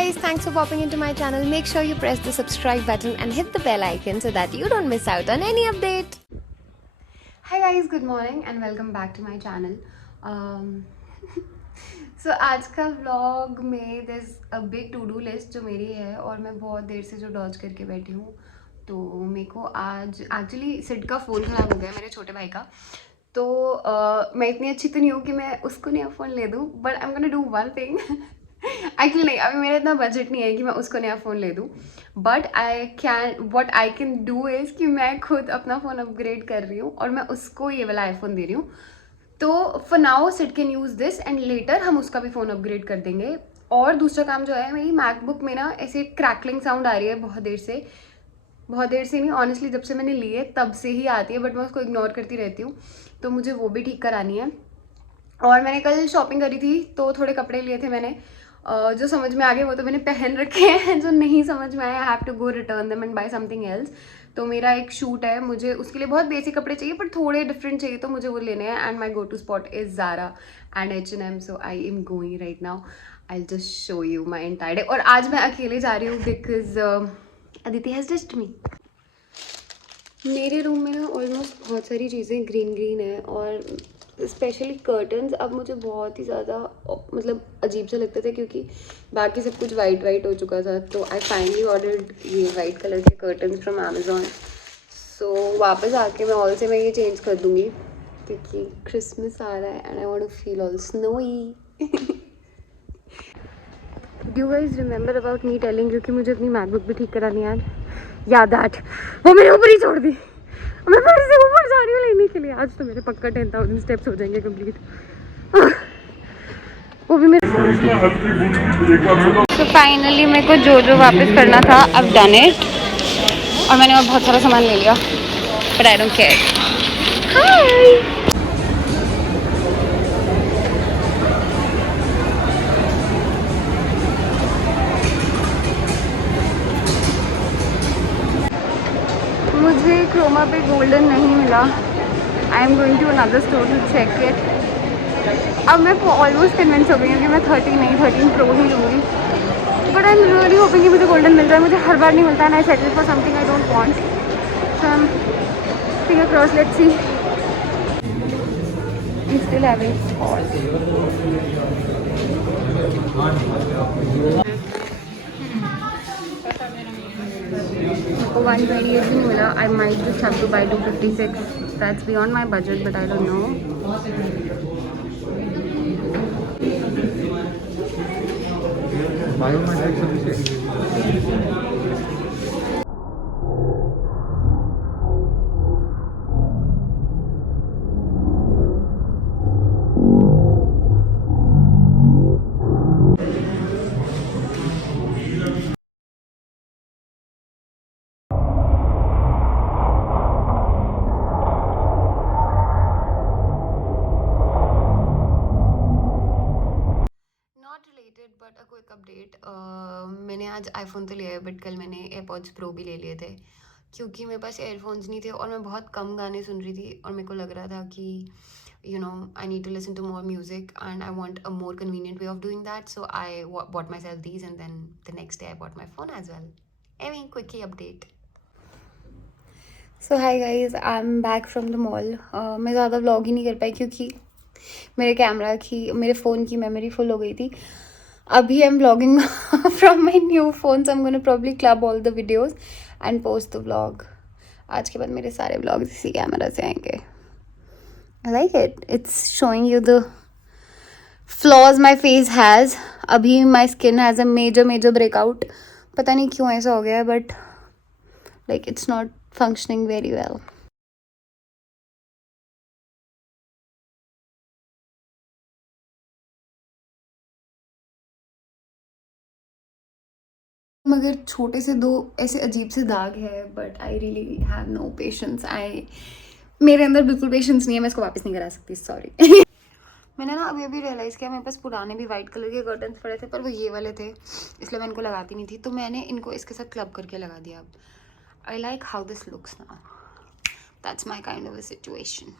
guys, thanks for popping into my channel. Make sure you press the subscribe button and hit the bell icon so that you don't miss out on any update. Hi guys, good morning and welcome back to my channel. So आज का vlog में there's a big to do list जो मेरी है और मैं बहुत देर से जो डॉज करके बैठी हूँ. तो मेरे को आज एक्चुअली सिड का फ़ोन ख़राब हो गया मेरे छोटे भाई का. तो मैं इतनी अच्छी तो नहीं हूँ कि मैं उसको नया फ़ोन ले दूँ, but I am gonna do one thing. Actually नहीं, अभी मेरा इतना बजट नहीं है कि मैं उसको नया फ़ोन ले दूँ, but what I can do is कि मैं खुद अपना फ़ोन अपग्रेड कर रही हूँ और मैं उसको ये वाला आईफोन दे रही हूँ. तो for now Sid can use this and later हम उसका भी फ़ोन अपग्रेड कर देंगे. और दूसरा काम जो है, मेरी मैकबुक में ना ऐसे क्रैकलिंग साउंड आ रही है बहुत देर से नहीं, ऑनेस्टली जब से मैंने ली है तब से ही आती है, बट मैं उसको इग्नोर करती रहती हूँ. तो मुझे वो भी ठीक करानी है. और मैंने कल शॉपिंग करी थी तो थोड़े कपड़े लिए थे मैंने. जो समझ में आ गए वो तो मैंने पहन रखे हैं, जो नहीं समझ में आया I have to go return them and buy something else. तो मेरा एक शूट है, मुझे उसके लिए बहुत बेसिक कपड़े चाहिए बट थोड़े डिफरेंट चाहिए, तो मुझे वो लेने हैं. And my go to spot is Zara and H&M, so I am going right now. I just show you my entire day. और आज मैं अकेले जा रही हूँ because Aditi has dissed me. मेरे रूम में ना ऑलमोस्ट बहुत सारी चीज़ें ग्रीन है और स्पेशली कर्टन्स अब मुझे बहुत ही ज़्यादा मतलब अजीब सा लगता था क्योंकि बाकी सब कुछ वाइट हो चुका था. तो आई फाइनली ऑर्डर्ड ये वाइट कलर के कर्टन्स फ्रॉम अमेज़ॉन. सो वापस आके मैं ऑल से मैं ये चेंज कर दूँगी क्योंकि क्रिसमस आ रहा है and I want to feel all snowy. Do guys remember about me telling you कि मुझे अपनी मैकबुक भी ठीक करानी है आज? या दैट वो मेरे ऊपर ही छोड़ दी. मैं फिर से ऊपर जा रही हूँ लेने के लिए. आज तो मेरे पक्का 10,000 स्टेप्स हो जाएंगे कंप्लीट. वो भी मेरे. तो फाइनली मेरे को जो वापस करना था अब डन इट. और मैंने और बहुत सारा सामान ले लिया but I don't care. Hi. मुझे क्रोमा पे गोल्डन नहीं मिला. I am going to another store to check it. अब मैं ऑलमोस्ट कन्विंस हो गई हूँ कि मैं 13 प्रो ही लूँगी. But I am really hoping कि मुझे गोल्डन मिल जाए. मुझे हर बार नहीं मिलता है. I settle for something I don't want. So I am finger cross, let's see. Still having को 128 नहीं मिला. I might just have to buy 256. That's beyond my budget but I don't know. But a quick update. मैंने आज iPhone तो लिया है but कल मैंने एयरपॉड्स प्रो भी ले लिए थे क्योंकि मेरे पास एयरफोन्स नहीं थे और मैं बहुत कम गाने सुन रही थी और मेरे को लग रहा था कि I need to listen to more music and I want a more convenient way of doing that. So I bought myself these and then the next day I bought my phone as well. Any quickly update. So hi guys, I am back from the mall. मैं ज़्यादा vlog ही नहीं कर पाई क्योंकि मेरे phone की memory full हो गई थी. अभी I am vlogging from my new phone, so I am gonna probably club all the videos and post the vlog. आज के बाद मेरे सारे व्लॉग्स इसी कैमरा से आएंगे. I like it. It's showing you the flaws my face has. अभी my skin has a major breakout. पता नहीं क्यों ऐसा हो गया है but like it's not functioning very well. मगर छोटे से 2 ऐसे अजीब से दाग है but I really have no patience. मेरे अंदर बिल्कुल पेशेंस नहीं है. मैं इसको वापस नहीं करा सकती, सॉरी. मैंने ना अभी रियलाइज़ किया मेरे पास पुराने भी वाइट कलर के कर्टन्स पड़े थे पर वो ये वाले थे इसलिए मैं इनको लगाती नहीं थी. तो मैंने इनको इसके साथ क्लब करके लगा दिया. अब I like how this looks now. That's my kind of a situation.